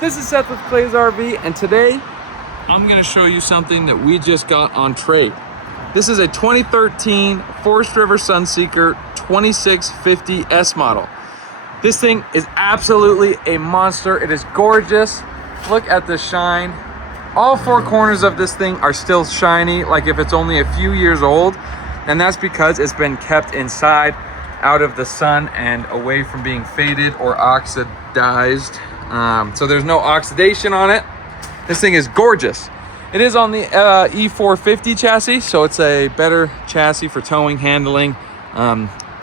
This is Seth with Clay's RV, and today I'm going to show you something that we just got on trade. This is a 2013 Forest River Sunseeker 2650S model. This thing is absolutely a monster. It is gorgeous. Look at the shine. All four corners of this thing are still shiny, like if it's only a few years old, and that's because it's been kept inside, out of the sun and away from being faded or oxidized. So there's no oxidation on it. This thing is gorgeous. It is on the E450 chassis, so it's a better chassis for towing, handling,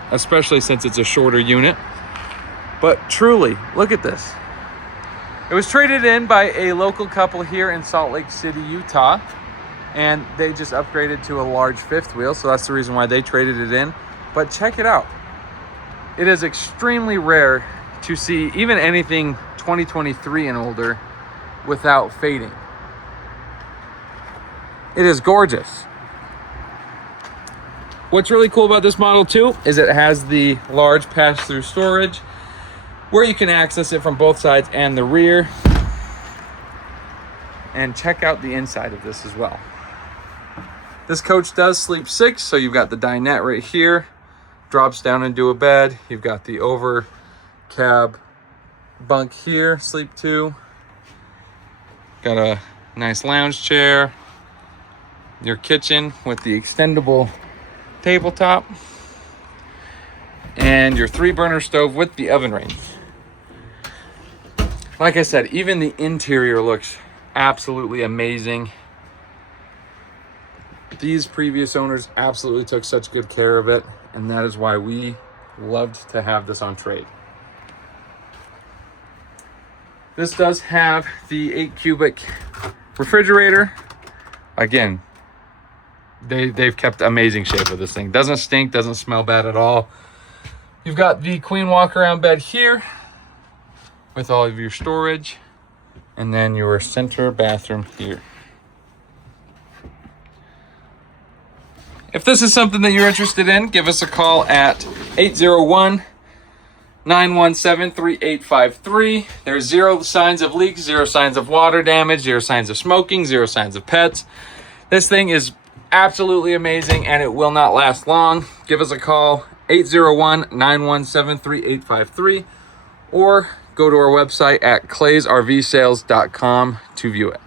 especially since it's a shorter unit. But truly, look at this. It was traded in by a local couple here in Salt Lake City, Utah, and they just upgraded to a large fifth wheel, so that's the reason why they traded it in. But check it out. It is extremely rare to see even anything 2023 and older without fading. It is gorgeous. What's really cool about this model too is it has the large pass-through storage where you can access it from both sides and the rear. And check out the inside of this as well. This coach does sleep 6, so you've got the dinette right here, drops down into a bed. You've got the over cab bunk here, sleep 2. Got a nice lounge chair, your kitchen with the extendable tabletop, and your 3-burner stove with the oven range. Like I said, even the interior looks absolutely amazing. These previous owners absolutely took such good care of it, and that is why we loved to have this on trade. This does have the 8 cubic refrigerator. Again, they've kept amazing shape of this thing. Doesn't stink, doesn't smell bad at all. You've got the queen walk-around bed here with all of your storage, and then your center bathroom here. If this is something that you're interested in, give us a call at 801-917-3853. There's 0 signs of leaks, 0 signs of water damage, 0 signs of smoking, 0 signs of pets. This thing is absolutely amazing, and it will not last long. Give us a call, 801-917-3853, or go to our website at claysrvsales.com to view it.